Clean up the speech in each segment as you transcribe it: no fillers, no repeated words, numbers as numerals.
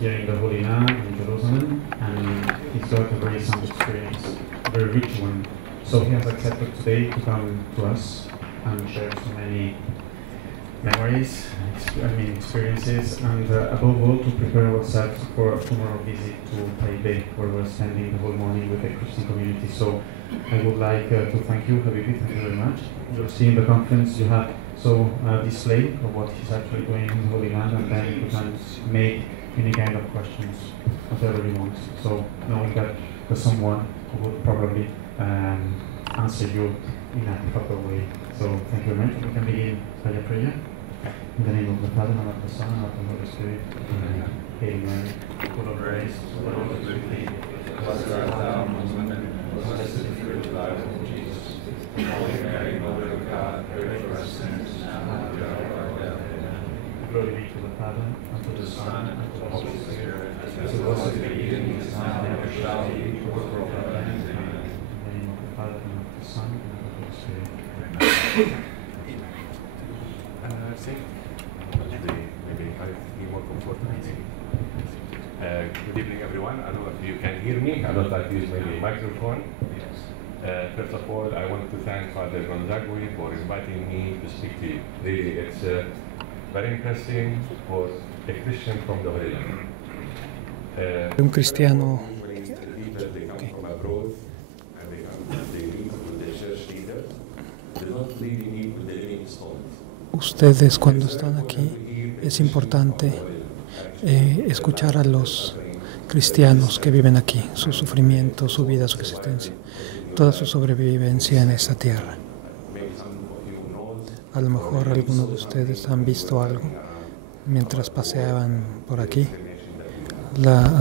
here in the Holy Land in Jerusalem, and he's got a very sound experience, a very rich one. So he has accepted today to come to us and share so many memories, experiences, and above all to prepare ourselves for a tomorrow visit to Taipei, where we're spending the whole morning with the Christian community. So I would like to thank you, Habibi, thank you very much. You'll see in the conference you have display of what he's actually doing in the Holy Land, and then you can make any kind of questions, whatever you want. So knowing that there's someone who will probably answer you in a proper way. So thank you very much. We can begin by a prayer. In the name of the Father, and of the Son, and of the Holy Spirit. Amen. Hail Mary, full of grace, the Lord is with thee. Blessed art thou among women, blessed is the fruit of thy womb, Jesus. Holy Mary, Mother of God, pray for us sinners, now and at the hour of our death. Amen. Glory be to the Father, and to the Son, and to the Holy Spirit, as it was in the beginning, is now, and ever shall be, world without end. Amen. In the name of the Father, and of the Son, and of the Holy Spirit. Amen. Sì, maybe I feel more comfortable. Good evening, everyone. I don't know if you can hear me. I don't like to use maybe a microphone. First of all, I want to thank Father Gonzagui for inviting me to speak to you. Really, it's very interesting for a Christian from the Holy Land. Un cristiano Ustedes cuando están aquí es importante escuchar a los cristianos que viven aquí, su sufrimiento, su vida, su existencia, toda su sobrevivencia en esta tierra. A lo mejor algunos de ustedes han visto algo mientras paseaban por aquí,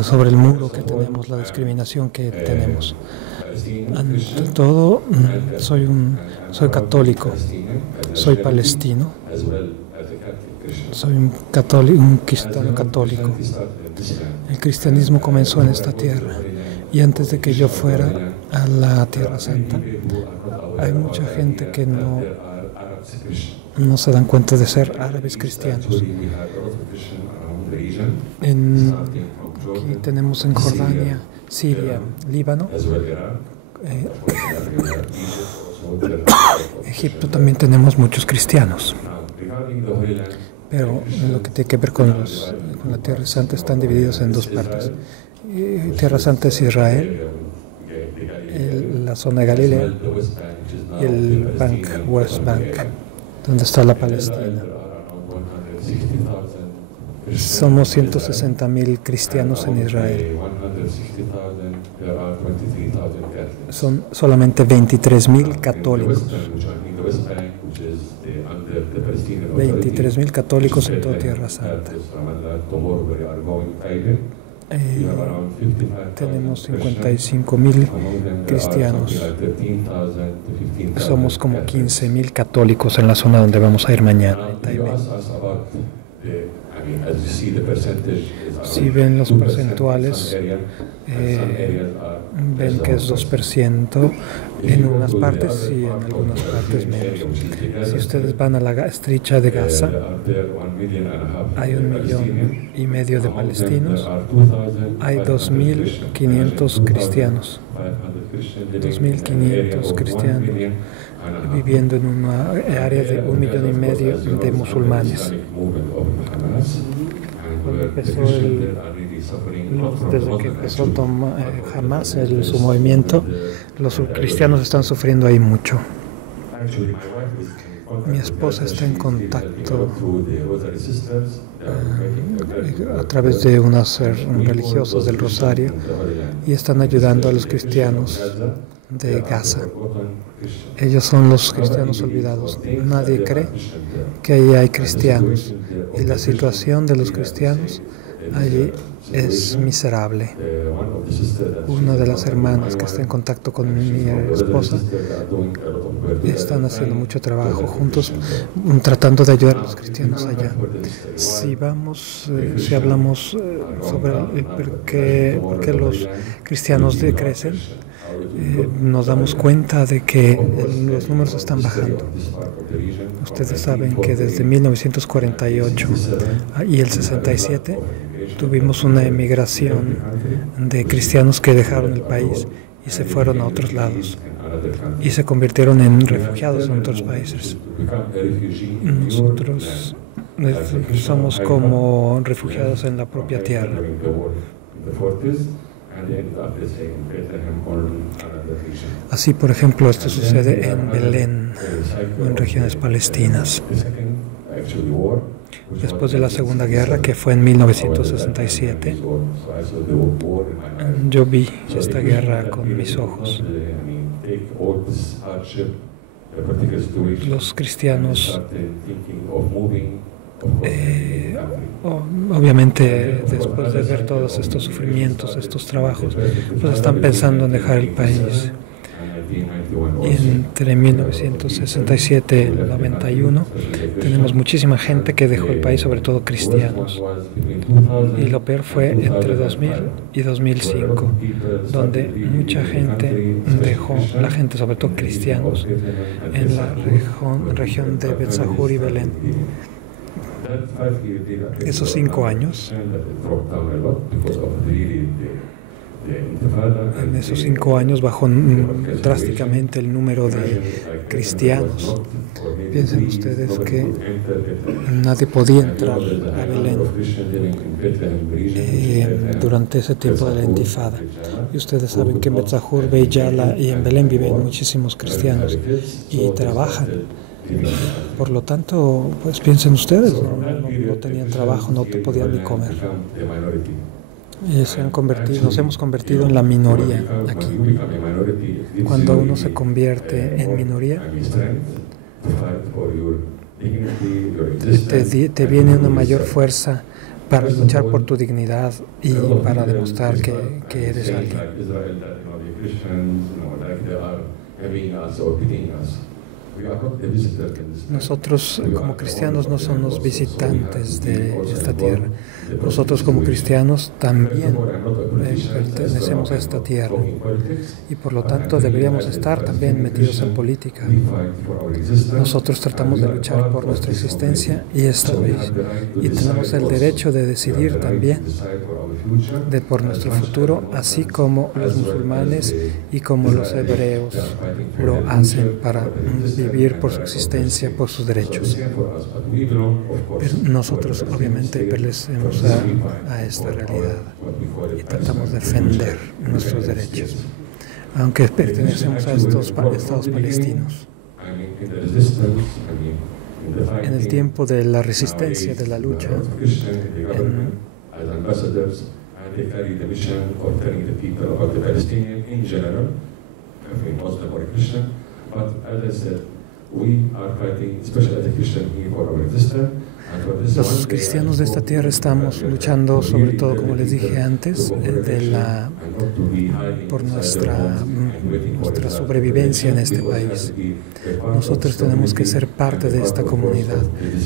sobre el muro que tenemos, la discriminación que tenemos. Ante todo, soy católico, soy palestino, soy un cristiano católico. El cristianismo comenzó en esta tierra, y antes de que yo fuera a la Tierra Santa, hay mucha gente que no se dan cuenta de ser árabes cristianos. Aquí tenemos en Jordania, Siria, Líbano, Egipto también tenemos muchos cristianos. Pero en lo que tiene que ver con la Tierra Santa están divididos en dos partes. Tierra Santa es Israel, la zona de Galilea y el West Bank, donde está la Palestina. Somos 160,000 cristianos en Israel. Son solamente 23,000 católicos. 23,000 católicos en toda Tierra Santa. Tenemos 55,000 cristianos. Somos como 15,000 católicos en la zona donde vamos a ir mañana, en Taipei. Si ven los porcentuales, ven que es 2% en unas partes y en algunas partes menos. Si ustedes van a la estrecha de Gaza, hay 1,5 millones de palestinos, hay 2,500 cristianos. 2,500 cristianos viviendo en una área de 1,5 millones de musulmanes. Desde que empezó Hamas, su movimiento, los cristianos están sufriendo ahí mucho. Mi esposa está en contacto a través de unas religiosas del Rosario y están ayudando a los cristianos de Gaza. Ellos son los cristianos olvidados. Nadie cree que allí hay cristianos y la situación de los cristianos allí es miserable. Una de las hermanas que está en contacto con mi esposa están haciendo mucho trabajo juntos, tratando de ayudar a los cristianos allá. Si hablamos sobre por qué los cristianos decrecen, nos damos cuenta de que los números están bajando. Ustedes saben que desde 1948 y el 67 tuvimos una emigración de cristianos que dejaron el país y se fueron a otros lados y se convirtieron en refugiados en otros países. Nosotros somos como refugiados en la propia tierra. Así, por ejemplo, esto sucede en Belén o en regiones palestinas. Después de la Segunda Guerra, que fue en 1967, yo vi esta guerra con mis ojos. Los cristianos, obviamente, después de ver todos estos sufrimientos, estos trabajos, pues están pensando en dejar el país. Entre 1967 y el 91 tenemos muchísima gente que dejó el país, sobre todo cristianos. Y lo peor fue entre 2000 y 2005, donde mucha gente dejó, la gente, sobre todo cristianos, en la región de Betzahur y Belén. Esos 5 años, en esos 5 años bajó drásticamente el número de cristianos. Piensen ustedes que nadie podía entrar a Belén durante ese tiempo de la intifada. Y ustedes saben que en Betzahur, Beyala y en Belén viven muchísimos cristianos y trabajan. Por lo tanto, pues piensen ustedes, no tenían trabajo, no podían ni comer. Y nos hemos convertido en la minoría aquí. Cuando uno se convierte en minoría, te viene una mayor fuerza para luchar por tu dignidad y para demostrar que eres alguien. Nosotros como cristianos no somos visitantes de esta tierra. Nosotros como cristianos también pertenecemos a esta tierra y por lo tanto deberíamos estar también metidos en política. Nosotros tratamos de luchar por nuestra existencia y esta vez, y tenemos el derecho de decidir también por nuestro futuro, así como los musulmanes y como los hebreos lo hacen para vivir por su existencia, por sus derechos. Pero nosotros obviamente pertenecemos a esta realidad y tratamos de defender nuestros derechos, aunque pertenecemos a estos estados palestinos. En el tiempo de la resistencia, de la lucha, los cristianos de esta tierra estamos luchando, sobre todo, como les dije antes, por nuestra sobrevivencia en este país. Nosotros tenemos que ser parte de esta comunidad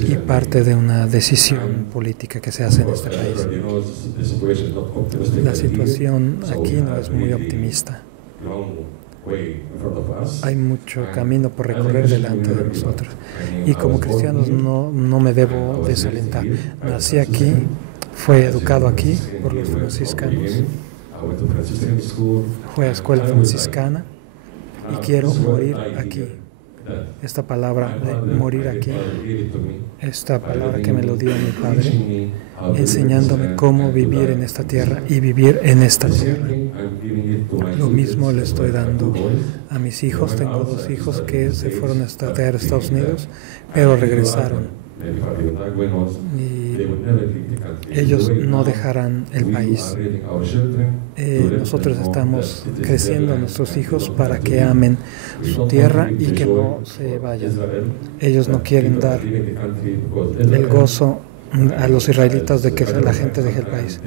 y parte de una decisión política que se hace en este país. La situación aquí no es muy optimista. Hay mucho camino por recorrer delante de nosotros y como cristianos no me debo desalentar. Nací aquí, fui educado aquí por los franciscanos, fui a escuela franciscana y quiero morir aquí. Esta palabra de morir aquí, esta palabra que me lo dio mi padre, enseñándome cómo vivir en esta tierra y vivir en esta tierra. Lo mismo le estoy dando a mis hijos. Tengo 2 hijos que se fueron a estudiar a Estados Unidos, pero regresaron. Y ellos no dejarán el país. Nosotros estamos creciendo a nuestros hijos para que amen su tierra y que no se vayan. Ellos no quieren dar el gozo a los israelitas de que la gente deje el país.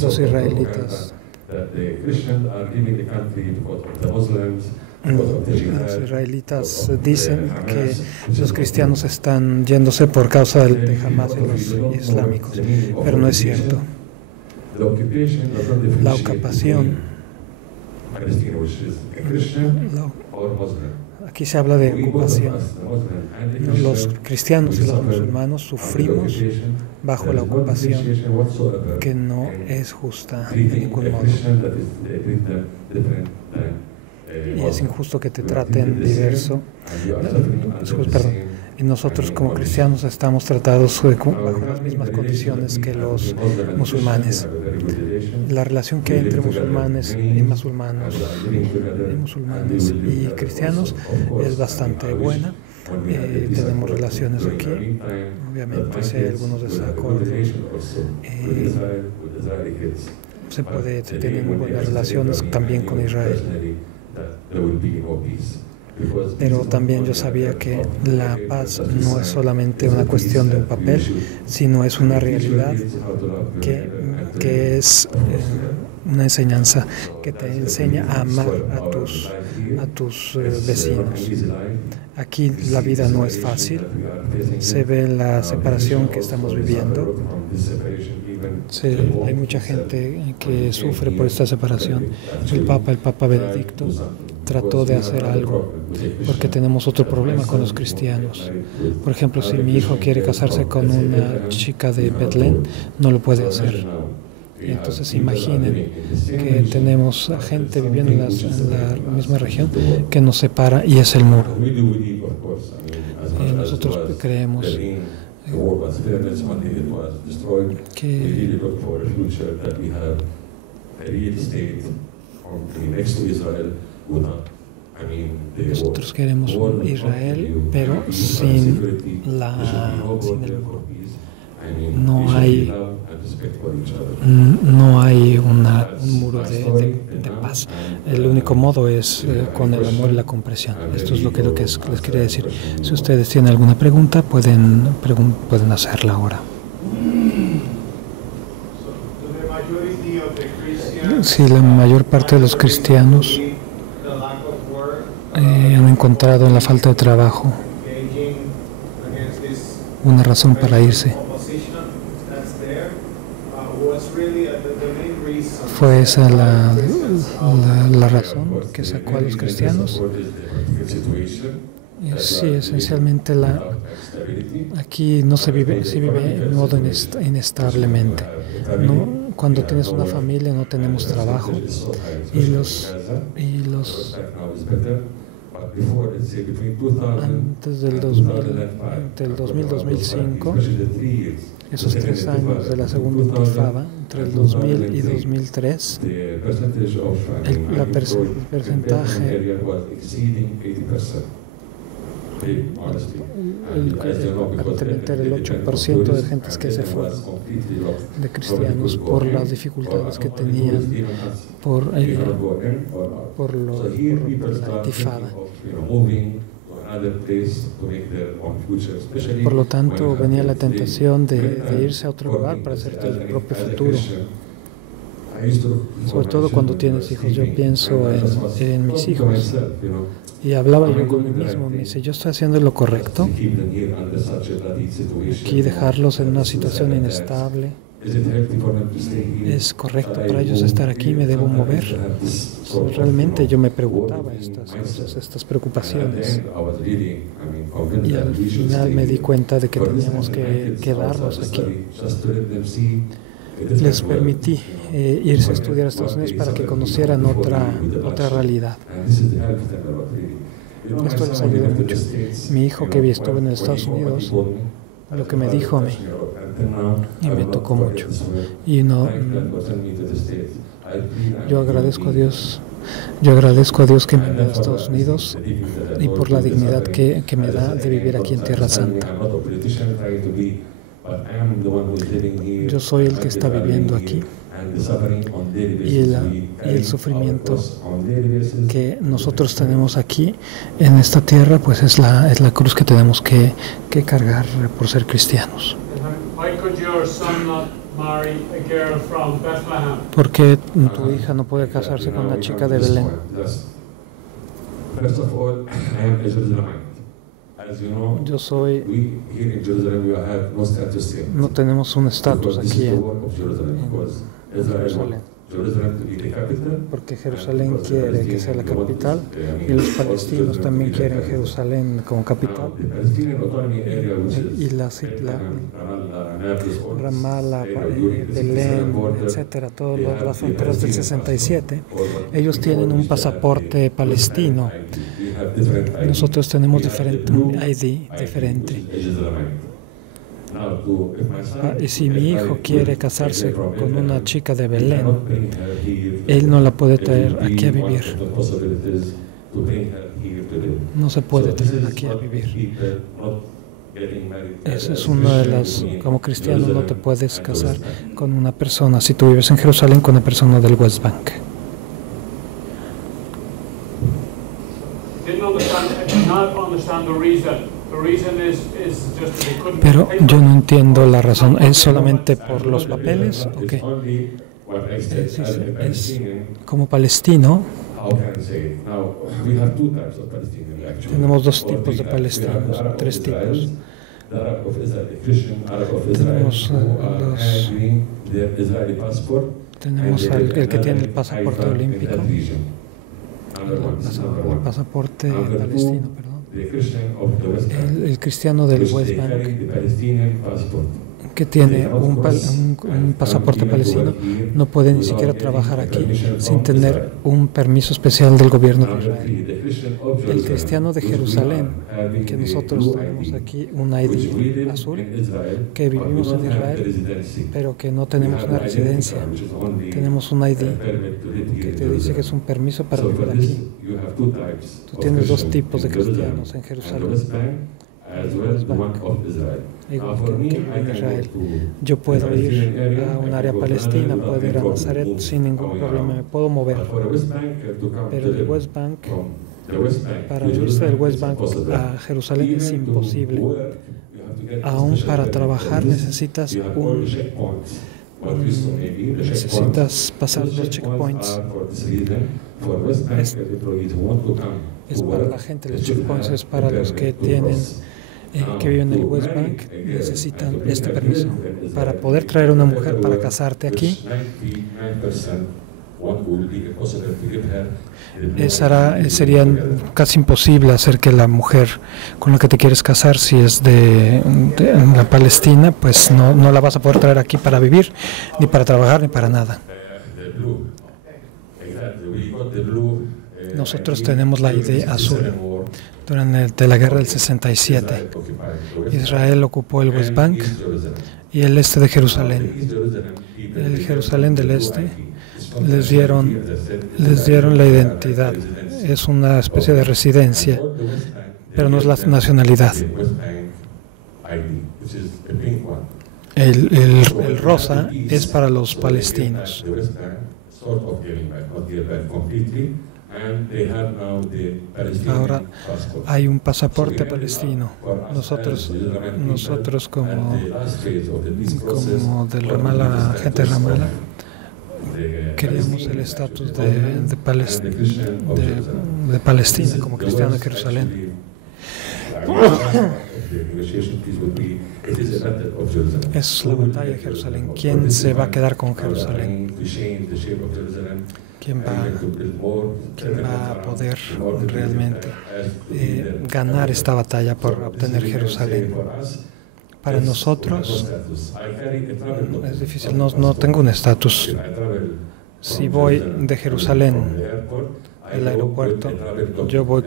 Los israelitas dicen que los cristianos están yéndose por causa de Hamas y los islámicos, pero no es cierto. La ocupación aquí se habla de ocupación. Los cristianos y los musulmanes sufrimos bajo la ocupación que no es justa de ningún modo. Y es injusto que te traten diverso. Perdón. Y nosotros como cristianos estamos tratados bajo las mismas condiciones que los musulmanes. La relación que hay entre musulmanes y cristianos es bastante buena. Tenemos relaciones aquí. Obviamente, si hay algunos desacuerdos, se puede tener buenas relaciones también con Israel. Pero también yo sabía que la paz no es solamente una cuestión de un papel, sino es una realidad que es una enseñanza que te enseña a amar a tus vecinos. Aquí la vida no es fácil, se ve la separación que estamos viviendo. Sí, hay mucha gente que sufre por esta separación. El Papa Benedicto trató de hacer algo porque tenemos otro problema con los cristianos. Por ejemplo, si mi hijo quiere casarse con una chica de Betlén, no lo puede hacer. Entonces imaginen que tenemos a gente viviendo en la misma región que nos separa y es el muro. Nosotros creemos que nosotros queremos un Israel, pero sin el muro. No hay un muro de paz. El único modo es con el amor y la comprensión. Esto es lo que les quería decir. Si ustedes tienen alguna pregunta, pueden hacerla ahora. Sí, la mayor parte de los cristianos han encontrado en la falta de trabajo una razón para irse. ¿Fue esa la razón que sacó a los cristianos? Sí, esencialmente aquí no se vive en modo inestablemente. ¿No? Cuando tienes una familia no tenemos trabajo antes del 2000-2005, esos 3 años de la segunda intifada, entre el 2000 y 2003, el porcentaje aparentemente era el 8% de gentes que se fueron, de cristianos, por las dificultades que tenían por la intifada. Por lo tanto, venía la tentación de irse a otro lugar para hacerte el propio futuro. Sobre todo cuando tienes hijos. Yo pienso en mis hijos. Y hablaba yo con mí mismo, me dice, ¿yo estoy haciendo lo correcto? Aquí dejarlos en una situación inestable. ¿Es correcto para ellos estar aquí? ¿Me debo mover? Realmente yo me preguntaba estas preocupaciones. Y al final me di cuenta de que teníamos que quedarnos aquí. Les permití irse a estudiar a Estados Unidos para que conocieran otra realidad. Esto les ayudó mucho. Mi hijo que estuvo en Estados Unidos, lo que me dijo a mí, y me tocó mucho. Y yo agradezco a Dios que me envió a Estados Unidos y por la dignidad que me da de vivir aquí en Tierra Santa. Yo soy el que está viviendo aquí y el sufrimiento que nosotros tenemos aquí en esta tierra, pues es la cruz que tenemos que cargar por ser cristianos. ¿Por qué tu hija no puede casarse con una chica de Belén? Yo soy, no tenemos un estatus aquí en Jerusalén. porque Jerusalén quiere que sea la capital y los palestinos también quieren Jerusalén como capital. Y la Ramallah, Belén, etcétera, todas las fronteras del 67, ellos tienen un pasaporte palestino. Nosotros tenemos un ID diferente. Y si mi hijo quiere casarse con una chica de Belén, él no la puede traer aquí a vivir. No se puede traer aquí a vivir. Esa es una de las, como cristiano no te puedes casar con una persona, si tú vives en Jerusalén, con una persona del West Bank. Pero yo no entiendo la razón. ¿Es solamente por los papeles? ¿O qué? Es como palestino. Tenemos dos tipos de palestinos, tres tipos. Tenemos el que tiene el pasaporte olímpico, el pasaporte palestino, perdón. El cristiano del West Bank que tiene un pasaporte palestino no puede ni siquiera trabajar aquí sin tener un permiso especial del gobierno de Israel. El cristiano de Jerusalén, que nosotros tenemos aquí un ID azul, que vivimos en Israel, pero que no tenemos una residencia, tenemos un ID que te dice que es un permiso para vivir aquí. Tú tienes dos tipos de cristianos en Jerusalén. Igual que en Israel. Yo puedo ir a un área palestina, puedo ir a Nazaret sin ningún problema, me puedo mover. Pero el West Bank, para irse del West Bank a Jerusalén es imposible. Aún para trabajar necesitas pasar los checkpoints. Es para la gente, los checkpoints es para los que tienen que viven en el West Bank, necesitan este permiso. Para poder traer a una mujer para casarte aquí, sería casi imposible hacer que la mujer con la que te quieres casar, si es de la Palestina, pues no la vas a poder traer aquí para vivir, ni para trabajar, ni para nada. Nosotros tenemos la ID azul. Durante la guerra del 67, Israel ocupó el West Bank y el este de Jerusalén. El Jerusalén del este les dieron la identidad. Es una especie de residencia, pero no es la nacionalidad. El rosa es para los palestinos. Ahora hay un pasaporte palestino. Nosotros como del Ramallah, gente de Ramallah, queríamos el estatus de Palestina como cristiano de Jerusalén. Es la batalla de Jerusalén. ¿Quién se va a quedar con Jerusalén? ¿Quién va a poder realmente ganar esta batalla por obtener Jerusalén? Para nosotros es difícil, no tengo un estatus. Si voy de Jerusalén al aeropuerto, yo voy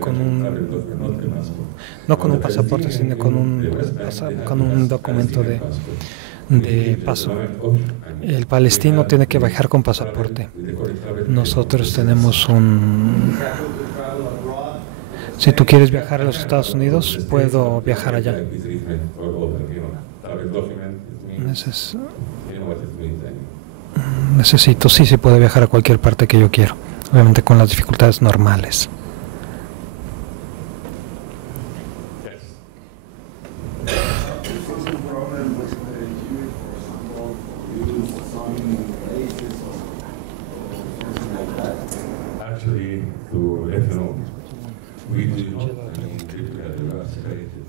no con un pasaporte, sino con un documento de paso. El palestino tiene que viajar con pasaporte. Nosotros tenemos si tú quieres viajar a los Estados Unidos, puedo viajar allá. Necesito, sí puedo viajar a cualquier parte que yo quiero, obviamente con las dificultades normales.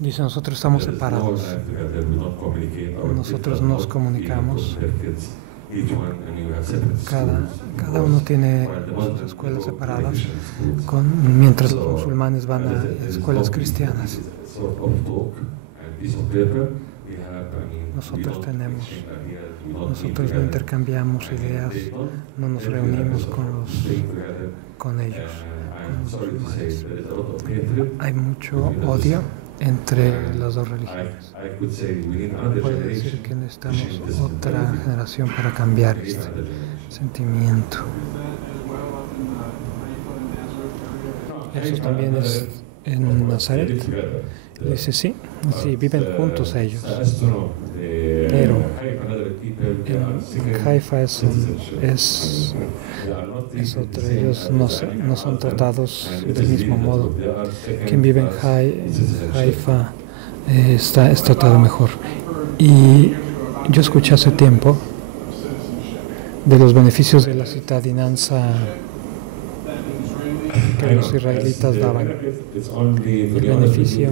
Dice, nosotros estamos separados. Nosotros nos comunicamos Cada uno tiene sus escuelas separadas, mientras los musulmanes van a escuelas cristianas. Nosotros no intercambiamos ideas, no nos reunimos con ellos, con los musulmanes. Hay mucho odio entre las dos religiones. Puede decir que necesitamos otra generación para cambiar este sentimiento. Eso también es en Nazaret. Dice sí, viven juntos ellos. Pero en Haifa es otro. Ellos no son tratados del mismo modo. Quien vive en Haifa es tratado mejor. Y yo escuché hace tiempo de los beneficios de la ciudadanía que los israelitas daban. El beneficio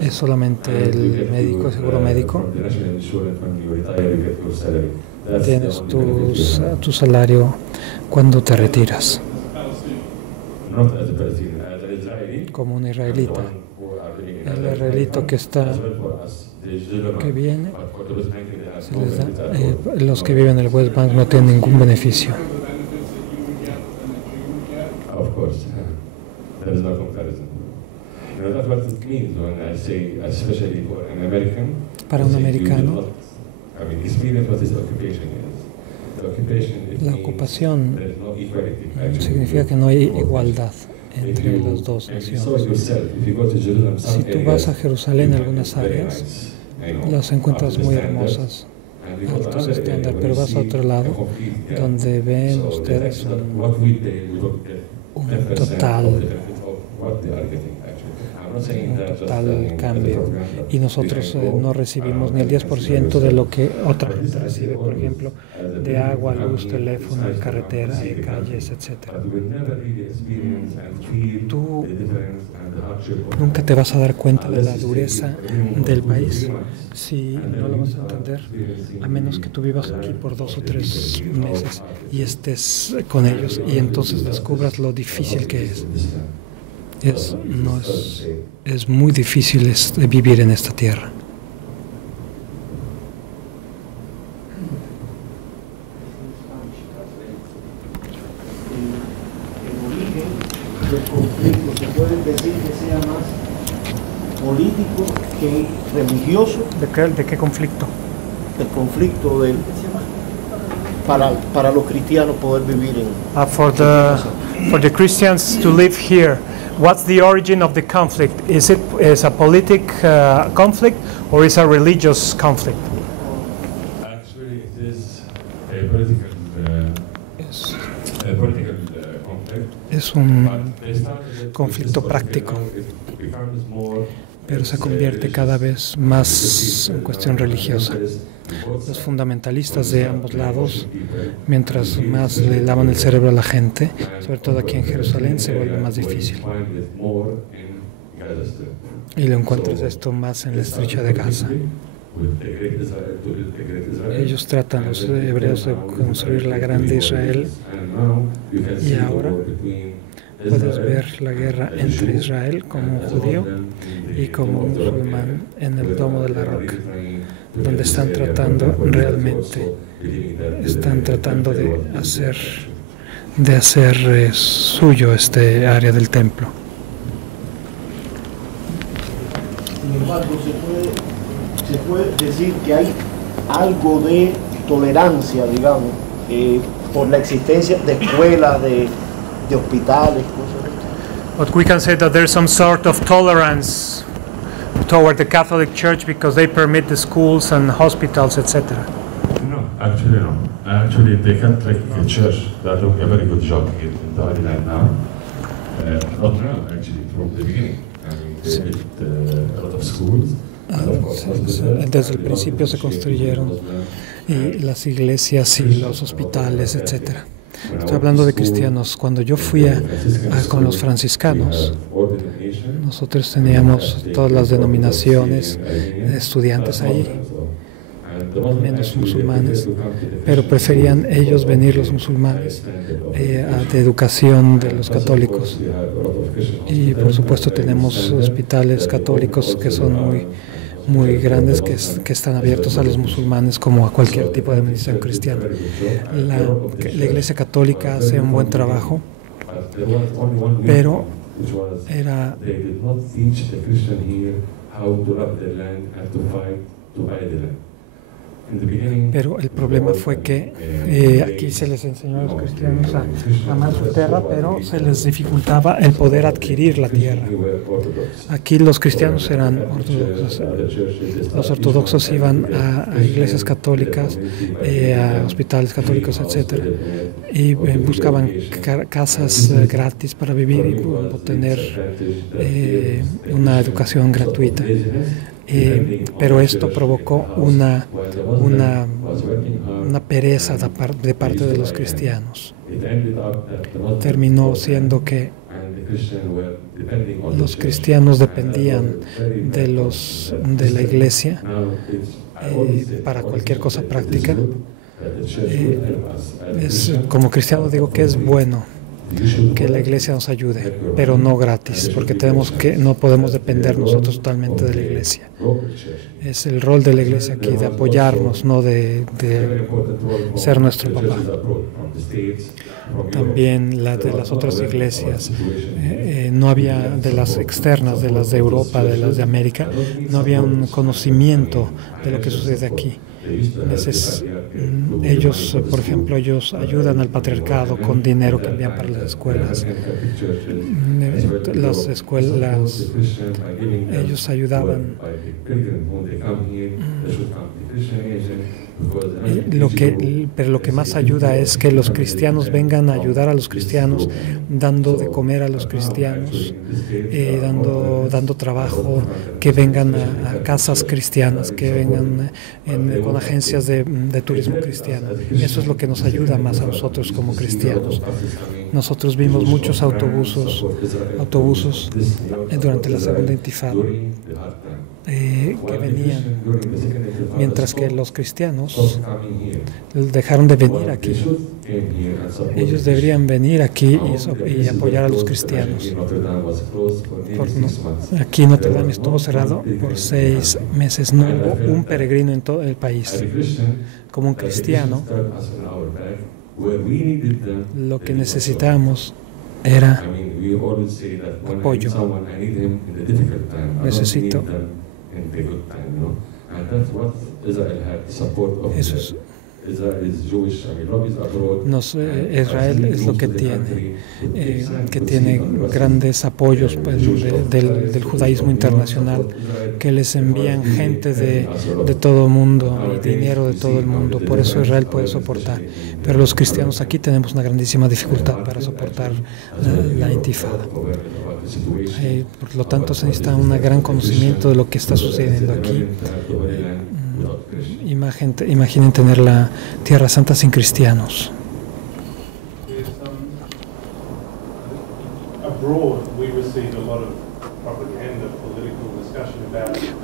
es solamente el seguro médico. Tienes tu salario cuando te retiras. Como un israelita. El israelita que viene, se les da, los que viven en el West Bank no tienen ningún beneficio. Of course, there is no comparison. That's what it means when I say, especially for an American. Para un americano, experience what this occupation is. The occupation, la ocupación significa que no hay igualdad entre las dos naciones. Si tú vas a Jerusalén, en algunas áreas las encuentras muy hermosas, altos estándares, pero vas a otro lado donde ven ustedes un total cambio, y nosotros no recibimos ni el 10% de lo que otra gente recibe, por ejemplo, de agua, luz, teléfono, carretera, calles, etc. Tú nunca te vas a dar cuenta de la dureza del país si no lo vas a entender, a menos que tú vivas aquí por 2 o 3 meses y estés con ellos y entonces descubras lo difícil que es. Es muy difícil vivir en esta tierra. El conflicto se puede decir que sea más político que religioso. ¿De qué conflicto? El conflicto para los cristianos poder vivir en for the Christians to live here. What's the origin of the conflict? Is it a political conflict or is a religious conflict? Actually, it is a political conflict. Es un conflicto práctico, pero se convierte cada vez más en cuestión religiosa. Los fundamentalistas de ambos lados, mientras más le lavan el cerebro a la gente, sobre todo aquí en Jerusalén, se vuelve más difícil. Y lo encuentras esto más en la estrecha de Gaza. Ellos tratan, los hebreos, de construir la grande Israel, y ahora puedes ver la guerra entre Israel como un judío y como un musulmán en el domo de la roca, donde están tratando de hacer suyo este área del templo. Sin embargo, se puede decir que hay algo de tolerancia, digamos, por la existencia de escuelas, de hospitales, cosas así. But we can say that there's some sort of tolerance toward the Catholic Church because they permit the schools and hospitals, etc. No, actually no. Actually, the Catholic Church, they are doing a very good job here in the Holy Land now. Not now, actually, from the beginning. They built a lot of schools. Desde el principio se construyeron y las iglesias y los hospitales, etc. Estoy hablando de cristianos. Cuando yo fui con los franciscanos, nosotros teníamos todas las denominaciones de estudiantes ahí. menos musulmanes, pero preferían ellos venir, los musulmanes, de educación de los católicos. Y por supuesto tenemos hospitales católicos que son muy grandes, que están abiertos a los musulmanes como a cualquier tipo de administración cristiana. La Iglesia Católica hace un buen trabajo, pero el problema fue que aquí se les enseñó a los cristianos a amar su tierra, pero se les dificultaba el poder adquirir la tierra. Aquí los cristianos eran ortodoxos. Los ortodoxos iban a iglesias católicas, a hospitales católicos, etc. Y buscaban casas gratis para vivir y obtener una educación gratuita. Pero esto provocó una pereza de parte de los cristianos. Terminó siendo que los cristianos dependían de la iglesia para cualquier cosa práctica. Como cristiano digo que es bueno que la iglesia nos ayude, pero no gratis, porque no podemos depender nosotros totalmente de la iglesia. Es el rol de la iglesia aquí de apoyarnos, no de ser nuestro papá. También de las otras iglesias, no había, de las externas, de las de Europa, de las de América, no había un conocimiento de lo que sucede aquí. Ellos, por ejemplo, ellos ayudan al patriarcado con dinero que envían para las escuelas. Ellos ayudaban. Pero lo que más ayuda es que los cristianos vengan a ayudar a los cristianos, dando de comer a los cristianos, dando trabajo, que vengan a casas cristianas, que vengan con agencias de turismo cristiano. Eso es lo que nos ayuda más a nosotros como cristianos. Nosotros vimos muchos autobuses durante la segunda intifada que venían, mientras que los cristianos dejaron de venir aquí. Ellos deberían venir aquí y apoyar a los cristianos. Aquí Notre Dame estuvo cerrado por 6 meses. No hubo un peregrino en todo el país. Como un cristiano, lo que necesitamos era apoyo. Necesito. Eso es. Israel es lo que tiene grandes apoyos del judaísmo internacional, que les envían gente de todo el mundo y dinero de todo el mundo. Por eso Israel puede soportar. Pero los cristianos aquí tenemos una grandísima dificultad para soportar la intifada. Por lo tanto, se necesita un gran conocimiento de lo que está sucediendo aquí. Imaginen tener la Tierra Santa sin cristianos.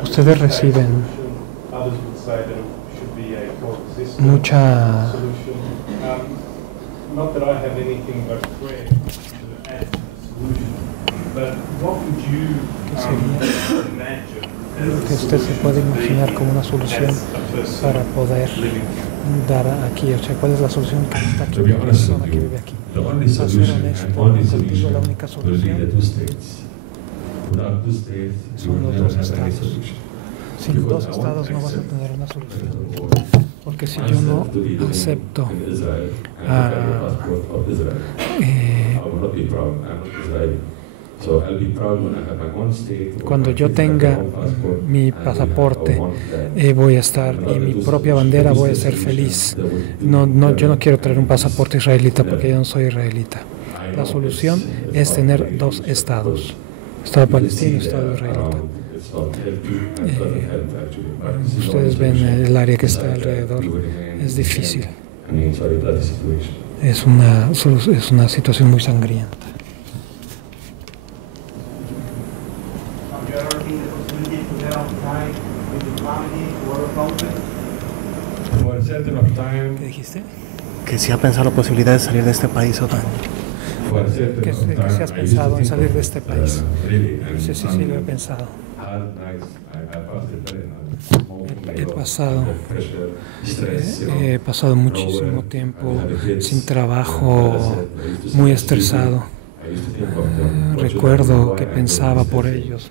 Ustedes reciben mucha que usted se puede imaginar como una solución para poder dar aquí, o sea, ¿cuál es la solución que está aquí, la persona que vive aquí? Para ser honesto contigo, la única solución son los 2 estados. Sin 2 estados no vas a tener una solución, porque si yo no acepto cuando yo tenga mi pasaporte, voy a estar, y mi propia bandera, voy a ser feliz. Yo no quiero traer un pasaporte israelita porque yo no soy israelita. La solución es tener 2 estados, Estado palestino y Estado israelita. Ustedes ven el área que está alrededor, es difícil. Es una situación muy sangrienta. ¿Qué dijiste? Que si ha pensado la posibilidad de salir de este país o no. Que si has pensado en salir de este país. Sí, sí, sí, lo he pensado. He pasado muchísimo tiempo sin trabajo, muy estresado. Recuerdo que pensaba por ellos,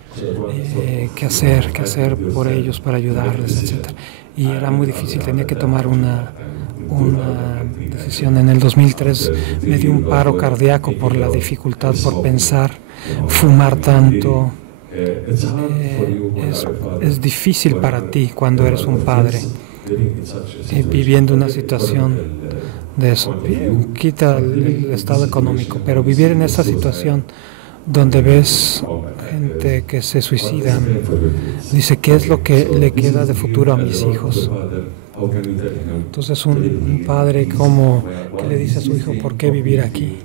qué hacer por ellos para ayudarles, etc. Y era muy difícil, tenía que tomar una decisión. En el 2003 me dio un paro cardíaco por la dificultad, por pensar, fumar tanto. Es difícil para ti cuando eres un padre viviendo una situación de eso. Quita el estado económico, pero vivir en esa situación donde ves gente que se suicida, dice, ¿qué es lo que le queda de futuro a mis hijos? Entonces un padre que le dice a su hijo, ¿por qué vivir aquí?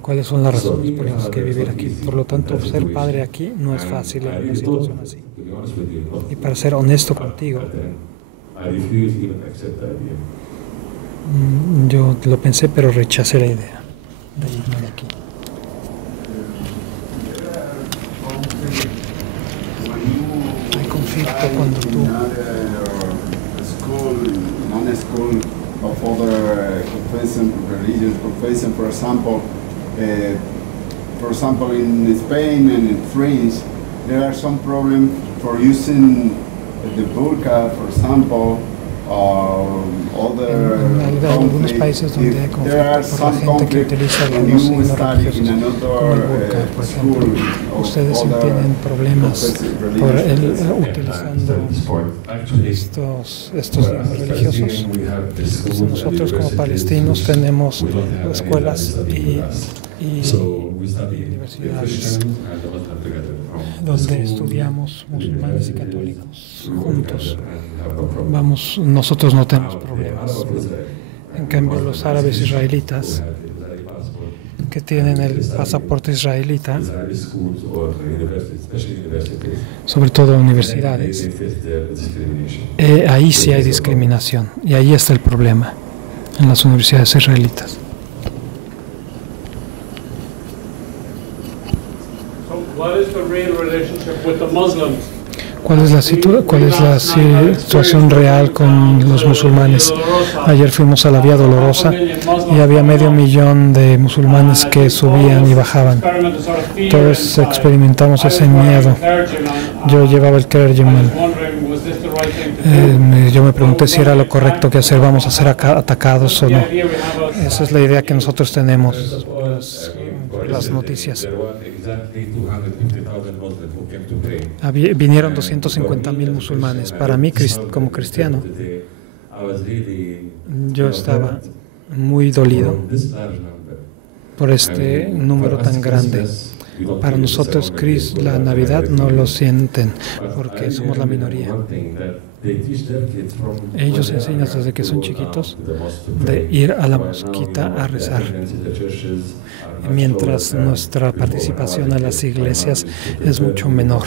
¿Cuáles son las razones por las que vivir aquí? Por lo tanto, ser padre aquí no es fácil en una situación así. Y para ser honesto contigo, yo lo pensé, pero rechacé la idea de irme de aquí. Hay conflicto cuando tú of other confession, religious confession, for example, in Spain and in France, there are some problems for using the burqa, for example, en algunos países donde hay conflicto por la gente que utiliza los signos religiosos como el burqa, por ejemplo. Ustedes tienen problemas por utilizando estos signos religiosos. Entonces, nosotros como palestinos tenemos escuelas y universidades donde estudiamos musulmanes y católicos juntos. Nosotros no tenemos problemas. En cambio, los árabes israelitas que tienen el pasaporte israelita, sobre todo universidades, ahí sí hay discriminación y ahí está el problema en las universidades israelitas. ¿Cuál es la situación real con los musulmanes? Ayer fuimos a la Vía Dolorosa y había 500,000 de musulmanes que subían y bajaban. Todos experimentamos ese miedo. Yo llevaba el clergyman. Yo me pregunté si era lo correcto que hacer, vamos a ser atacados o no. Esa es la idea que nosotros tenemos por las noticias. Vinieron 250,000 musulmanes. Para mí, como cristiano, yo estaba muy dolido por este número tan grande. Para nosotros, la Navidad no lo sienten porque somos la minoría. Ellos enseñan desde que son chiquitos de ir a la mezquita a rezar, mientras nuestra participación en las iglesias es mucho menor.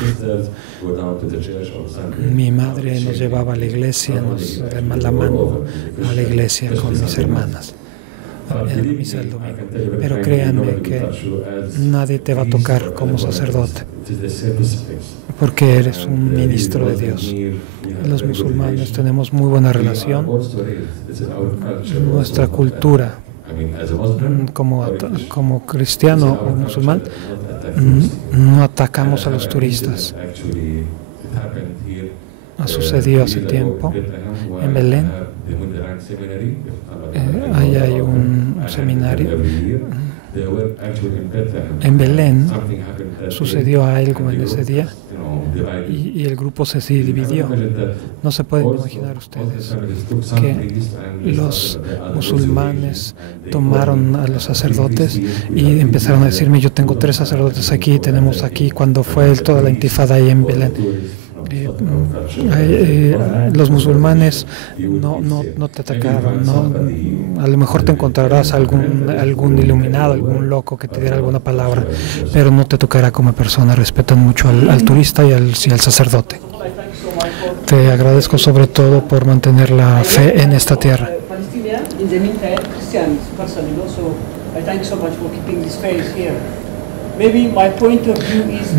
Mi madre nos llevaba a la iglesia, nos daba la mano a la iglesia con mis hermanas en la misa del domingo. Pero créanme que nadie te va a tocar como sacerdote, porque eres un ministro de Dios. Los musulmanes tenemos muy buena relación. Nuestra cultura, como cristiano o musulmán, no atacamos a los turistas. Sucedió hace tiempo en Belén. Ahí hay un seminario. En Belén sucedió algo en ese día y el grupo se dividió. No se pueden imaginar ustedes que los musulmanes tomaron a los sacerdotes y empezaron a decirme, yo tengo 3 sacerdotes aquí, tenemos aquí, cuando fue toda la intifada ahí en Belén. Los musulmanes no te atacaron, a lo mejor te encontrarás algún iluminado, algún loco que te diera alguna palabra, pero no te tocará como persona. Respetan mucho al turista y al sacerdote. Te agradezco sobre todo por mantener la fe en esta tierra.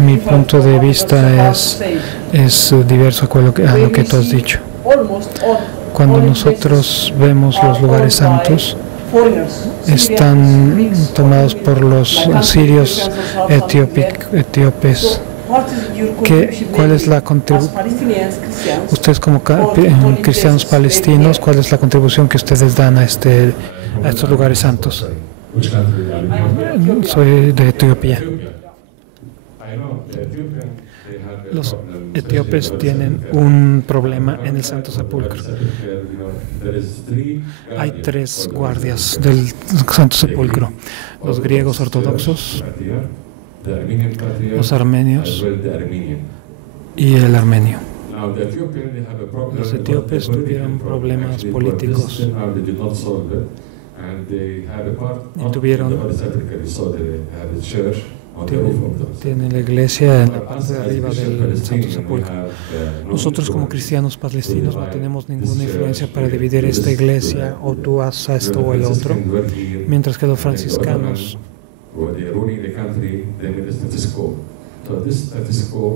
Mi punto de vista es diverso a lo que tú has dicho. Cuando nosotros vemos los lugares santos, están tomados por los sirios etíopes. ¿Cuál es la contribución? Ustedes como cristianos palestinos, ¿cuál es la contribución que ustedes dan a estos lugares santos? Soy de Etiopía. Los etíopes tienen un problema en el Santo Sepulcro. Hay 3 guardias del Santo Sepulcro: los griegos ortodoxos, los armenios y el armenio. Los etíopes tuvieron problemas políticos y tienen la iglesia en la parte de arriba del Santo Sepulcro. Nosotros como cristianos palestinos no tenemos ninguna influencia para dividir esta iglesia, o tú haces esto o el otro, mientras que los franciscanos,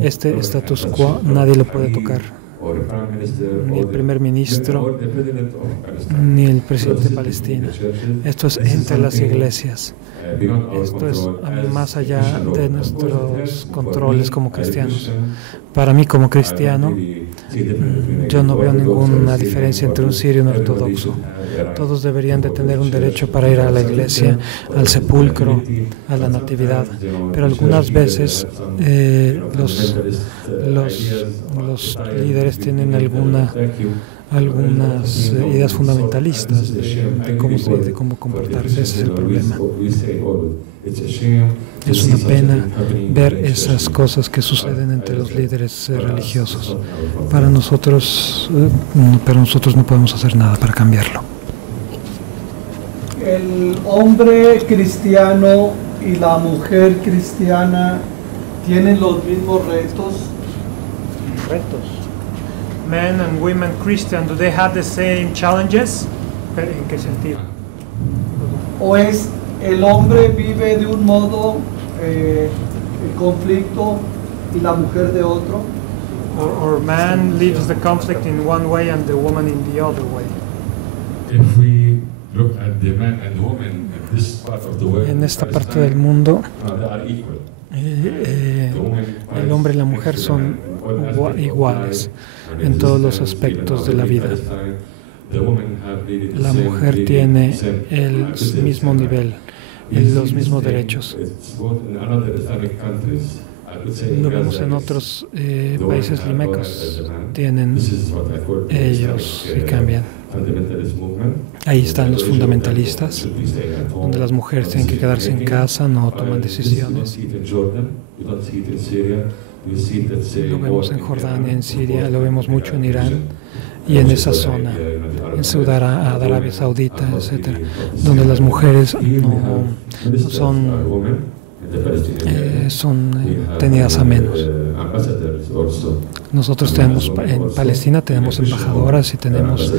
este status quo nadie lo puede tocar, ni el primer ministro, ni el presidente de Palestina. Esto es entre las iglesias. Esto es más allá de nuestros controles como cristianos. Para mí como cristiano, yo no veo ninguna diferencia entre un sirio y un ortodoxo. Todos deberían de tener un derecho para ir a la iglesia, al sepulcro, a la natividad. Pero algunas veces los líderes tienen algunas ideas fundamentalistas de cómo comportarse. Ese es el problema. Es una pena ver esas cosas que suceden entre los líderes religiosos. Pero nosotros no podemos hacer nada para cambiarlo. ¿El hombre cristiano y la mujer cristiana tienen los mismos retos? Men and women Christian, do they have the same challenges? ¿En qué sentido? ¿O es el hombre vive de un modo el conflicto y la mujer de otro? Or man lives the conflict in one way and the woman in the other way? If we look at the man and the woman in this part of the world, en esta parte del mundo, they are equal. El hombre y la mujer son iguales en todos los aspectos de la vida. La mujer tiene el mismo nivel, los mismos derechos. Lo vemos en otros países limecos, tienen ellos y cambian. Ahí están los fundamentalistas, donde las mujeres tienen que quedarse en casa, no toman decisiones. Lo vemos en Jordania, en Siria, lo vemos mucho en Irán y en esa zona, en Arabia Saudita, etcétera, donde las mujeres no son tenidas a menos. Nosotros tenemos en Palestina tenemos embajadoras y tenemos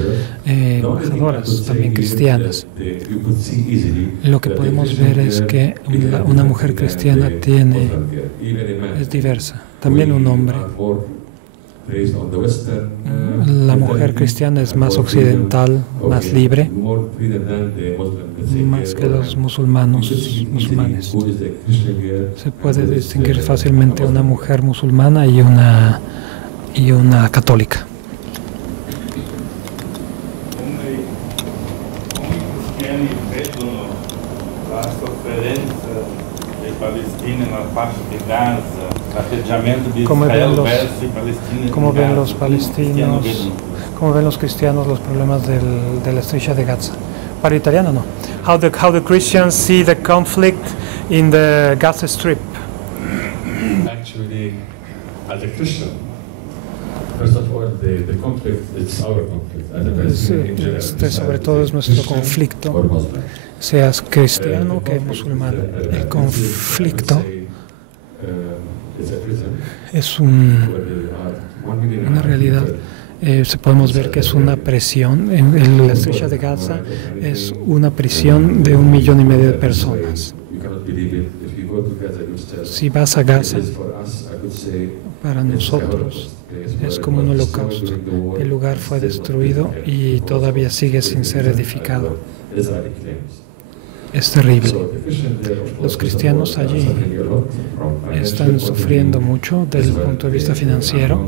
embajadoras también cristianas. Lo que podemos ver es que una mujer cristiana es diversa. También un hombre. La mujer cristiana es más occidental, más libre, más que los musulmanes. Se puede distinguir fácilmente una mujer musulmana y una católica. ¿Cómo ven los palestinos, cómo ven los cristianos los problemas de la estrecha de Gaza? Para italiano no. How the Christians see the conflict in the Gaza Strip? Actually, as a Christian, first of all, the conflict, it's our conflict. As a Palestinian in general, sobre todo es nuestro conflicto, seas cristiano que musulmán. El conflicto es una realidad. podemos ver que es una presión. En la estrecha de Gaza es una prisión de 1,5 millones de personas. Si vas a Gaza, para nosotros es como un holocausto. El lugar fue destruido y todavía sigue sin ser edificado. Es terrible. Los cristianos allí están sufriendo mucho desde el punto de vista financiero.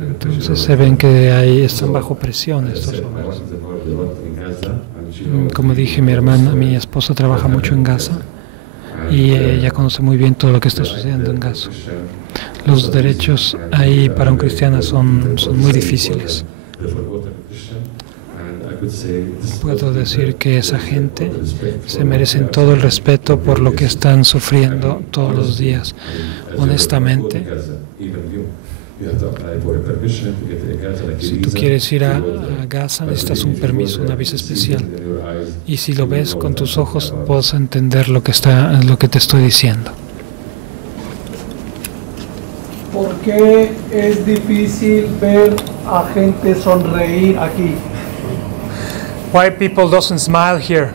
Entonces se ven que ahí están bajo presión estos hombres. Como dije, mi esposa trabaja mucho en Gaza y ella conoce muy bien todo lo que está sucediendo en Gaza. Los derechos ahí para un cristiano son muy difíciles. Puedo decir que esa gente se merecen todo el respeto por lo que están sufriendo todos los días. Honestamente, si tú quieres ir a Gaza, necesitas un permiso, una visa especial. Y si lo ves con tus ojos, puedes entender lo que te estoy diciendo. ¿Por qué es difícil ver a gente sonreír aquí? Why people doesn't smile here?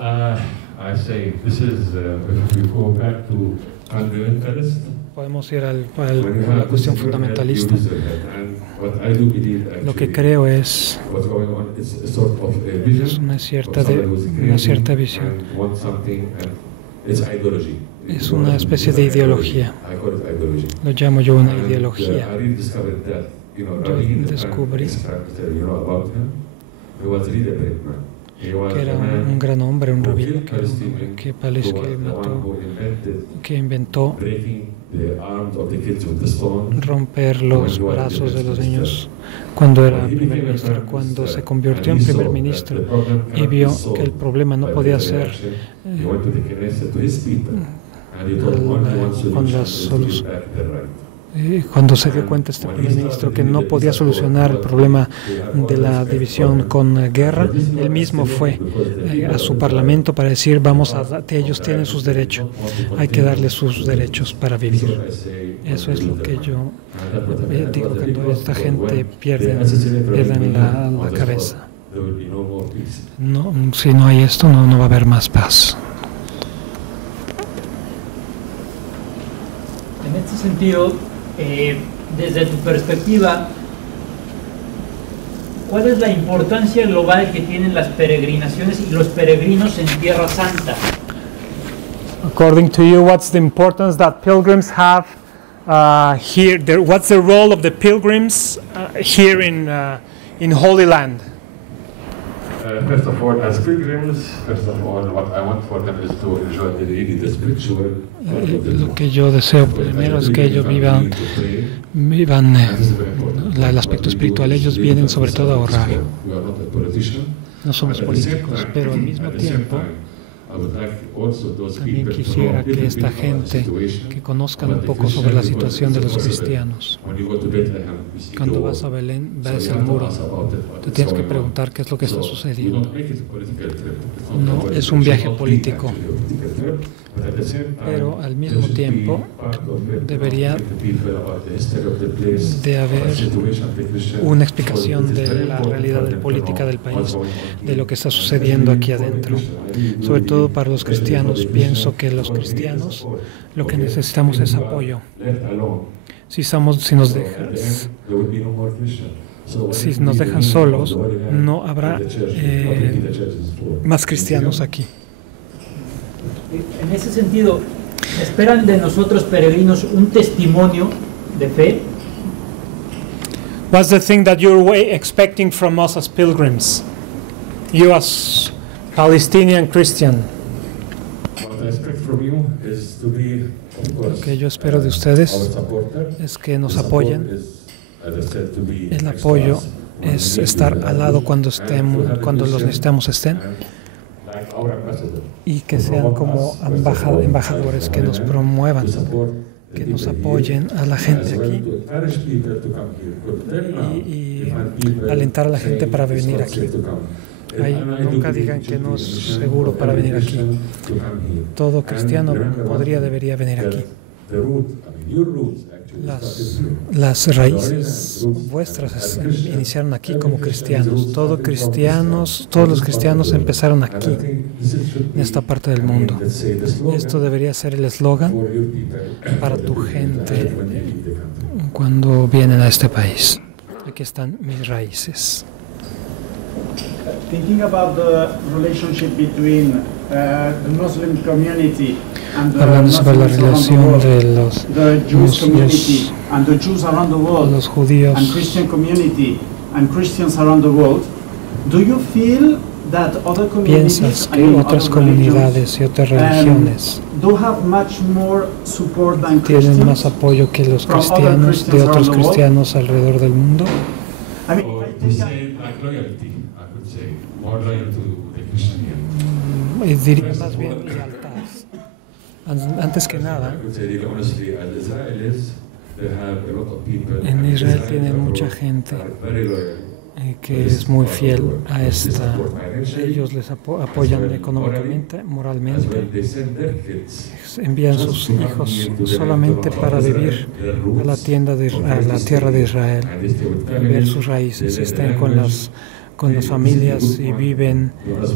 I say this is if we go back to fundamentalist. Podemos ir a la cuestión fundamentalista. Lo que creo es una cierta visión. Es una especie de ideología. Lo llamo yo una ideología. Yo descubrí que era un gran hombre, un rabino, que inventó romper los brazos de los niños cuando era primer ministro. Cuando se convirtió en primer ministro y vio que el problema no podía ser con las soluciones. Cuando se dio cuenta este primer ministro que no podía solucionar el problema de la división con guerra, él mismo fue a su parlamento para decir, ellos tienen sus derechos, hay que darles sus derechos para vivir. Eso es lo que yo digo, cuando esta gente pierde la cabeza. No, si no hay esto, no va a haber más paz. En este sentido, desde tu perspectiva, ¿cuál es la importancia global que tienen las peregrinaciones y los peregrinos en Tierra Santa? According to you, what's the importance that pilgrims have here? What's the role of the pilgrims here in Holy Land? First of all, as pilgrims, what I want for them is to enjoy the spiritual. Lo que yo deseo primero es que ellos vivan el aspecto espiritual. Ellos vienen sobre todo a ahorrar. No somos políticos, pero al mismo tiempo también quisiera que esta gente que conozcan un poco sobre la situación de los cristianos. Cuando vas a Belén, ves el muro, te tienes que preguntar qué es lo que está sucediendo. No es un viaje político, pero al mismo tiempo debería de haber una explicación de la realidad política del país, de lo que está sucediendo aquí adentro. Sobre todo para los cristianos, pienso que los cristianos lo que necesitamos es apoyo. Si nos dejan solos, no habrá más cristianos aquí. En ese sentido, ¿esperan de nosotros peregrinos un testimonio de fe? What's the thing that you're expecting from us as pilgrims? You as Palestinian Christian. Lo que yo espero de ustedes es que nos apoyen. El apoyo es estar al lado cuando los necesitamos estén, y que sean como embajadores que nos promuevan, que nos apoyen a la gente aquí y alentar a la gente para venir aquí. Nunca digan que no es seguro para venir aquí. Todo cristiano debería venir aquí. Las raíces vuestras iniciaron aquí como cristianos. Todos los cristianos empezaron aquí, en esta parte del mundo. Esto debería ser el eslogan para tu gente cuando vienen a este país. Aquí están mis raíces. Thinking about the relationship between the Muslim community and the Hablando sobre la relación de los judíos and Christian community and Christians around the world, do you feel that other communities, ¿piensas que otras comunidades y otras religiones do have much more support than tienen más Christians apoyo que los from other cristianos de Christians otros around the world? cristianos alrededor del mundo? I mean, Or I to think say like loyalty, I could say, more loyal to the Christian here. Diría más bien lealtad. Antes que nada, I could say, really honestly, as Israelis, they have a lot of people en in Israel Israel tienen that mucha are gente very loyal. que es muy fiel a esta. Ellos les apoyan económicamente, As moralmente. well, they send their kids Envían sus hijos solamente para vivir a la tierra de Israel, and they stay with ver families. sus raíces, estén con las familias y viven con las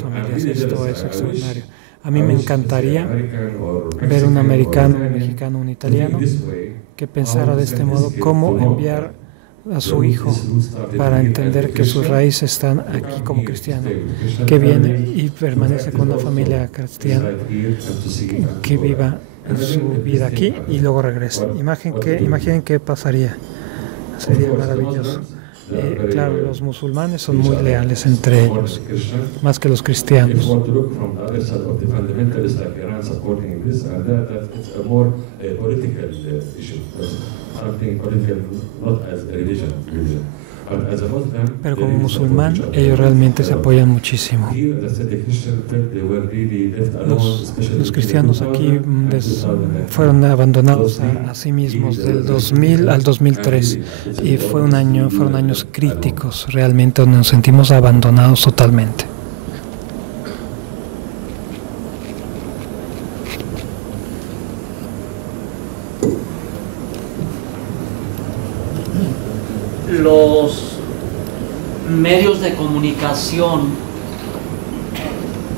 familias. Esto es extraordinario. A mí me encantaría ver un americano, un mexicano, un italiano que pensara de este modo cómo enviar a su hijo para entender que sus raíces están aquí como cristiano, que viene y permanece con una familia cristiana, que viva su vida aquí y luego regresa. Imaginen qué pasaría. Sería maravilloso. Claro, los musulmanes son muy leales entre ellos, más que los cristianos. Pero como musulmán, ellos realmente se apoyan muchísimo. Los cristianos aquí fueron abandonados a sí mismos del 2000 al 2003 y fueron años críticos, realmente donde nos sentimos abandonados totalmente. Los medios de comunicación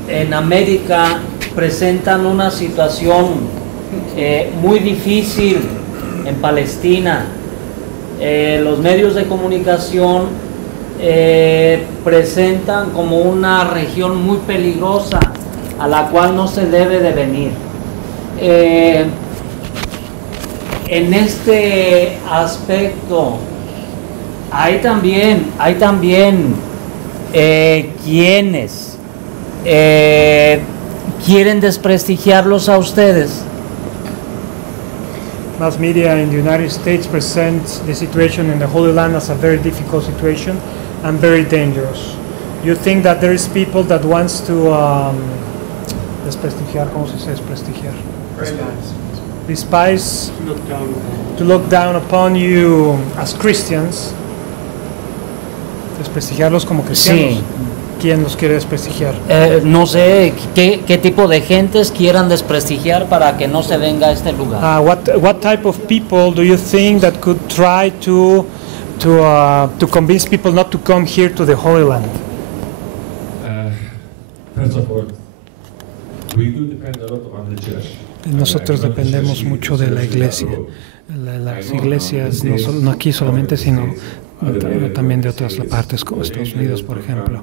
en América presentan una situación muy difícil en Palestina. Los medios de comunicación presentan como una región muy peligrosa a la cual no se debe de venir. En este aspecto hay también quienes quieren desprestigiarlos a ustedes. Mass media in the United States presents the situation in the Holy Land as a very difficult situation and very dangerous. You think that there is people that wants to desprestigiar, ¿cómo se dice desprestigiar? Despise, to look down upon you as Christians. Desprestigiarlos como cristianos. Sí. ¿Quién los quiere desprestigiar? No sé qué tipo de gentes quieran desprestigiar para que no se venga a este lugar. What type of people do you think that could try to convince people not to come here to the Holy Land? First of all, we do depend a lot on the church. Nosotros dependemos mucho de la iglesia. Las iglesias, no aquí solamente, sino también de otras partes, como Estados Unidos, por ejemplo.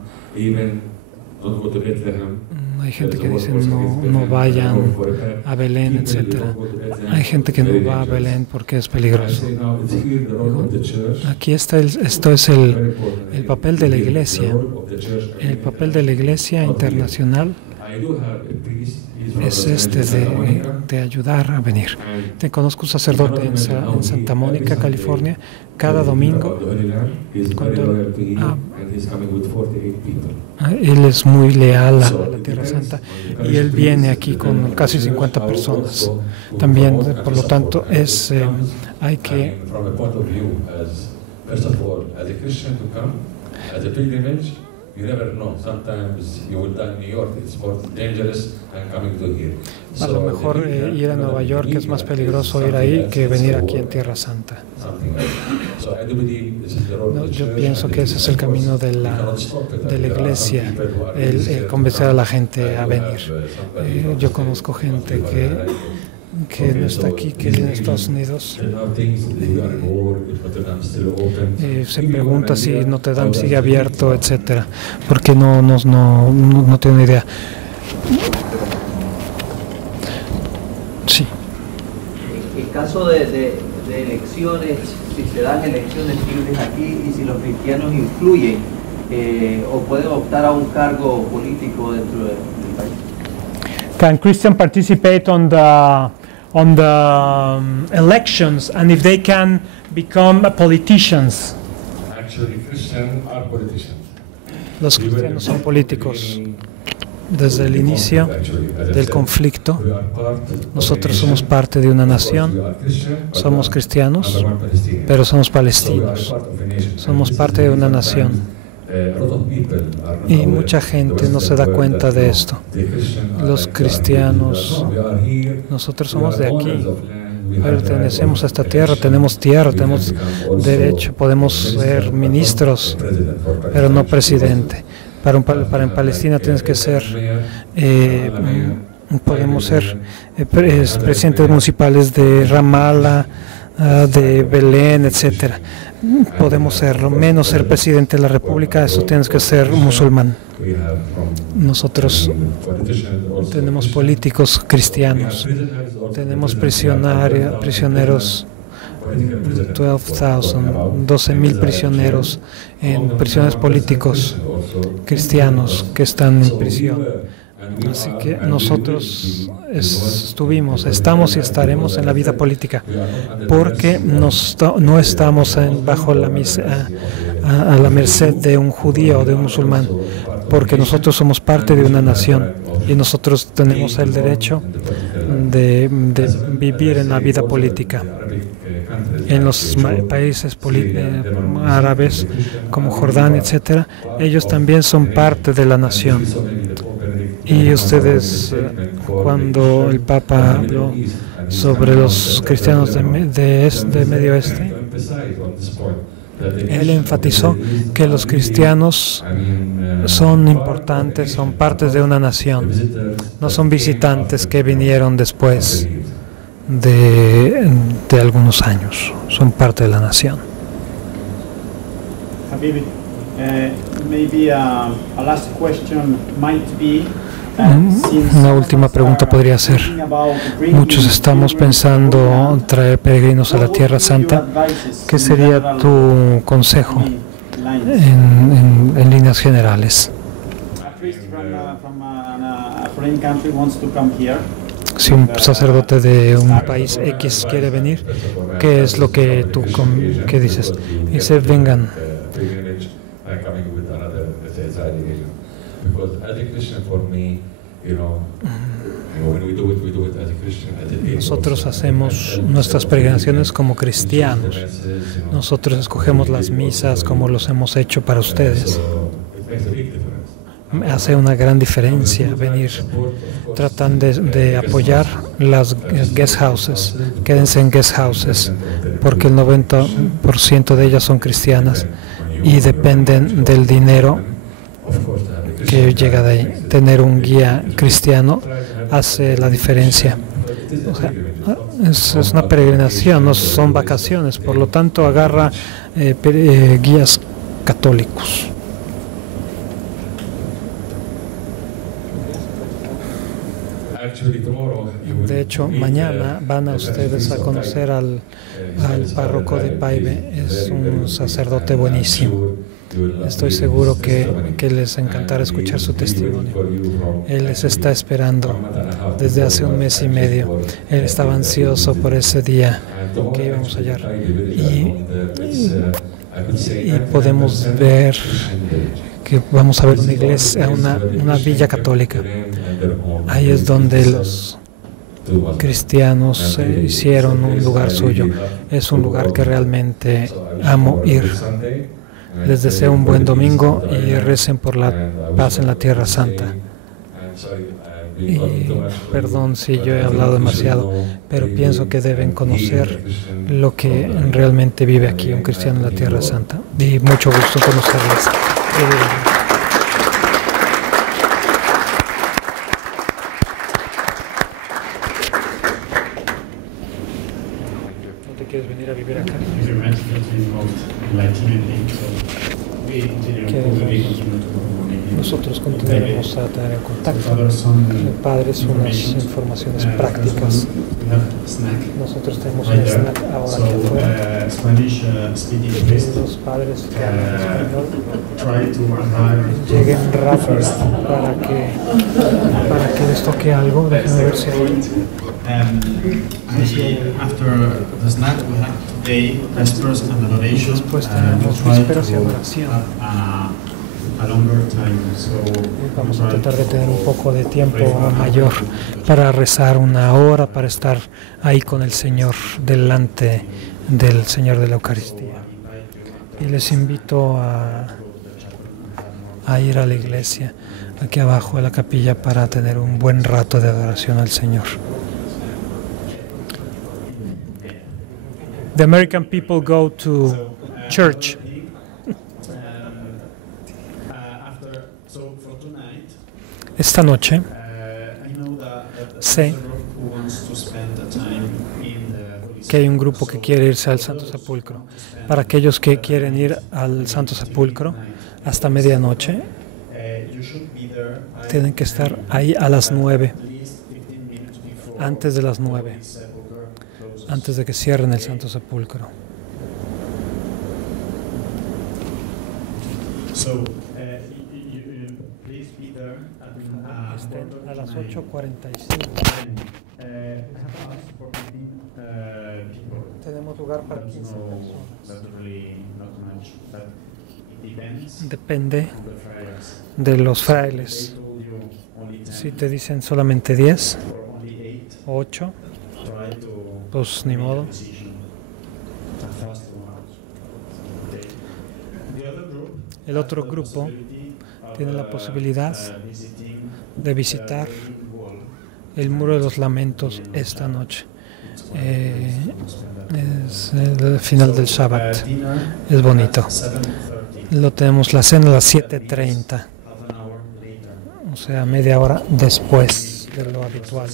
Hay gente que dice no vayan a Belén, etcétera. Hay gente que no va a Belén porque es peligroso. Aquí está esto es el papel de la iglesia. El papel de la iglesia internacional es de ayudar a venir. Te conozco un sacerdote en Santa Mónica, California, cada domingo. Él es muy leal a la Tierra Santa y él viene aquí con casi 50 personas. También, por lo tanto, hay que As a pilgrimage, you never know. Sometimes you will die in New York. It's more dangerous than coming to here. A lo mejor ir a Nueva York es más peligroso ir ahí que venir aquí en Tierra Santa. No, yo pienso que ese es el camino de la Iglesia, el convencer a la gente a venir. Yo conozco gente que no está aquí, que vive en Estados Unidos. Se pregunta si Notre Dame sigue abierto, etcétera, porque no tiene idea. Sí. En caso de elecciones, si se dan elecciones libres aquí y si los cristianos influyen o pueden optar a un cargo político dentro del país. Can Christians participate on the elections, and if they can become politicians? Actually, Christians are politicians. Los cristianos son políticos. Desde el inicio del conflicto, nosotros somos parte de una nación, somos cristianos, pero somos palestinos, somos parte de una nación. Y mucha gente no se da cuenta de esto. Los cristianos, nosotros somos de aquí, pertenecemos a esta tierra, tenemos derecho, podemos ser ministros, pero no presidente. Para en Palestina tienes que ser, podemos ser presidentes municipales de Ramallah, de Belén, etcétera. Podemos serlo, menos ser presidente de la República, eso tienes que ser musulmán. Nosotros tenemos políticos cristianos, tenemos prisioneros. 12,000 prisioneros en prisiones políticos cristianos que están en prisión. Así que nosotros estamos y estaremos en la vida política porque no estamos bajo a la merced de un judío o de un musulmán, porque nosotros somos parte de una nación y nosotros tenemos el derecho de vivir en la vida política. En los países árabes como Jordania, etcétera, ellos también son parte de la nación. Y ustedes, cuando el Papa habló sobre los cristianos de Medio Oeste, él enfatizó que los cristianos son importantes, son partes de una nación, no son visitantes que vinieron después de algunos años, son parte de la nación. Habibi, maybe a last question might be una última pregunta podría ser, muchos estamos pensando traer peregrinos a la Tierra Santa. ¿Qué sería tu consejo en líneas generales? Si un sacerdote de un país X quiere venir, ¿qué es lo que tú qué dices? Dice, vengan. Nosotros hacemos nuestras peregrinaciones como cristianos. Nosotros escogemos las misas como los hemos hecho para ustedes. Hace una gran diferencia venir. Tratan de apoyar las guest houses. Quédense en guest houses porque el 90% de ellas son cristianas y dependen del dinero que llega de ahí. Tener un guía cristiano hace la diferencia. O sea, es una peregrinación, no son vacaciones, por lo tanto agarra guías católicos. De hecho, mañana van a ustedes a conocer al párroco de Paibe. Es un sacerdote buenísimo. Estoy seguro que les encantará escuchar su testimonio. Él les está esperando desde hace 1 mes y medio. Él estaba ansioso por ese día que íbamos a hallar. Y podemos ver que vamos a ver una iglesia, una villa católica. Ahí es donde los cristianos hicieron un lugar suyo. Es un lugar que realmente amo ir. Les deseo un buen domingo y recen por la paz en la Tierra Santa. Y perdón si yo he hablado demasiado, pero pienso que deben conocer lo que realmente vive aquí un cristiano en la Tierra Santa. Y mucho gusto conocerles. ¿No te quieres venir a vivir acá? Nosotros continuaremos a tener en contacto. Padres, unas informaciones prácticas. Nosotros tenemos un snack ahora aquí afuera. Los padres que hablan español lleguen rápido para que les toque algo. Déjenme ver si después tenemos vísperas y adoración. Vamos a tratar de tener un poco de tiempo mayor para rezar, una hora, para estar ahí con el Señor, delante del Señor de la Eucaristía. Y les invito a ir a la iglesia, aquí abajo a la capilla, para tener un buen rato de adoración al Señor. The American people go to church. Esta noche sé que hay un grupo que quiere irse al Santo Sepulcro. Para aquellos que quieren ir al Santo Sepulcro hasta medianoche, tienen que estar ahí a las 9, antes de las 9, antes de que cierren el Santo Sepulcro. A las 8:45. Tenemos lugar para 15 personas. Depende de los frailes. Si te dicen solamente 10 o 8, pues ni modo. El otro grupo tiene la posibilidad de visitar el Muro de los Lamentos esta noche. Es el final del Shabbat. Es bonito. Lo tenemos la cena a las 7:30, o sea, media hora después de lo habitual.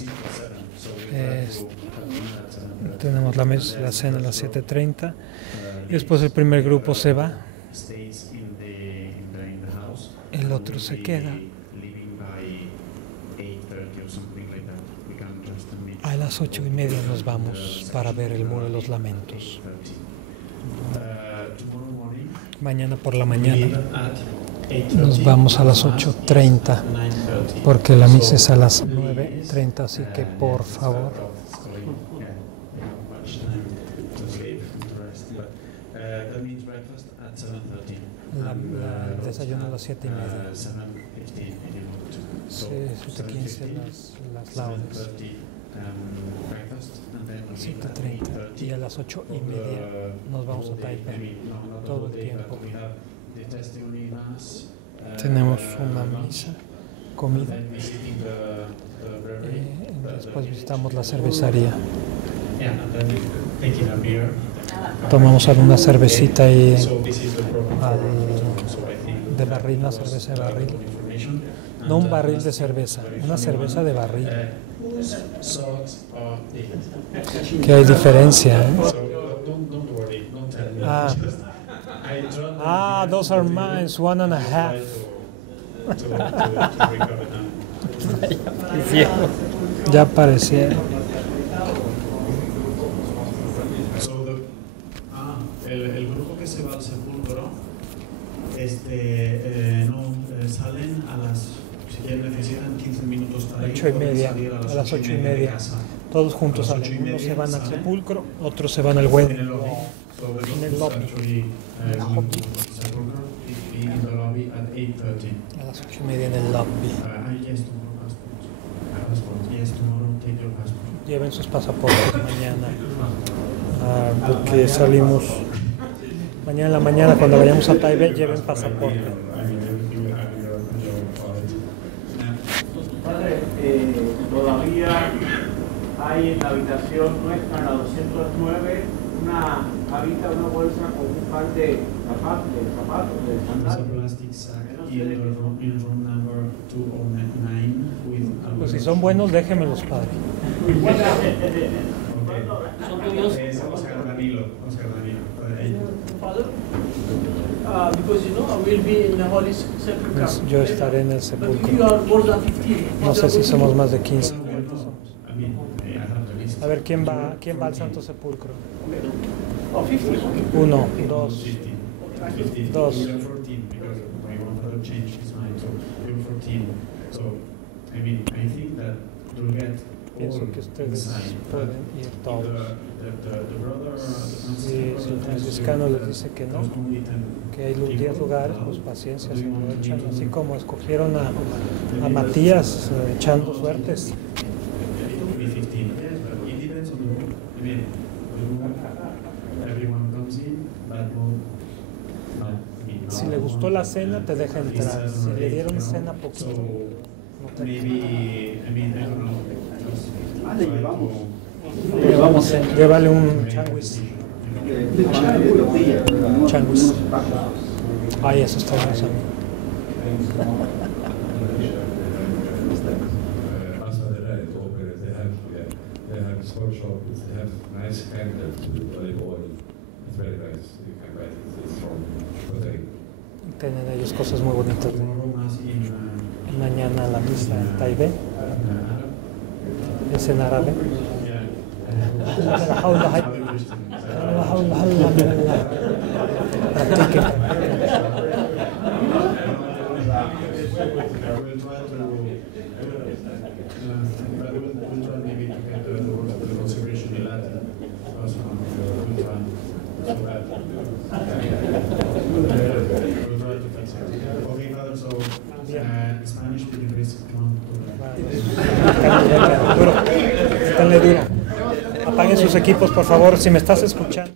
Tenemos la cena a las 7:30 y después el primer grupo se va. El otro se queda. A las 8:30 nos vamos para ver el Muro de los Lamentos. Mañana por la mañana nos vamos a las 8:30 porque la misa es a las 9:30, así que por favor. El desayuno a las 7:30. 7:15 las laudes. 7:30 y a las 8:30 nos vamos a Taipei todo el tiempo. Tenemos una misa, comida, después visitamos la cervecería. Tomamos alguna cervecita y de barril, una cerveza de barril. No un barril de cerveza, una cerveza de barril. Que hay diferencia, ¿eh? Those are mine, 1.5. Ya aparecieron. El grupo que se va al sepulcro, salen a las, si necesitan 15 minutos para ir, 8:30, a las 8:30. Todos juntos salen. Unos se van al sepulcro, otros se van al wedding. En el lobby. A las 8:30 en el lobby. Lleven sus pasaportes mañana, porque salimos Mañana en la mañana, cuando vayamos a Taipei, lleven pasaporte. Padre, todavía hay en la habitación nuestra, en la 209, una bolsa con un par de zapatos, de sandalias. Pues si son buenos, déjenmelos, padre. ¿Son tuyos? Oscar Danilo. Because you know I will be in the Holy Sepulchre. Pues yo estaré en el sepulcro. You are more than 15. No sé si somos más de 15. A ver, ¿quién va al Santo Sepulcro? 1, 2, 2. Pienso que ustedes pueden ir todos. Si el franciscano les dice que no, que hay 10 lugares, pues paciencia, se aprovechan. Así como escogieron a Matías echando suertes. Si le gustó la cena, te deja entrar. Si le dieron cena poquito, no te deja. Llévale un changuis. Changuis. Ay, eso está bueno también. They have store shop, they have nice candles with olive oil. It's very nice. You can buy it. It's from Protein. Tienen ellos cosas muy bonitas. Mañana la misa en Taipei. Es en árabe. Practiquen. Denle duro. Apaguen sus equipos, por favor, si me estás escuchando.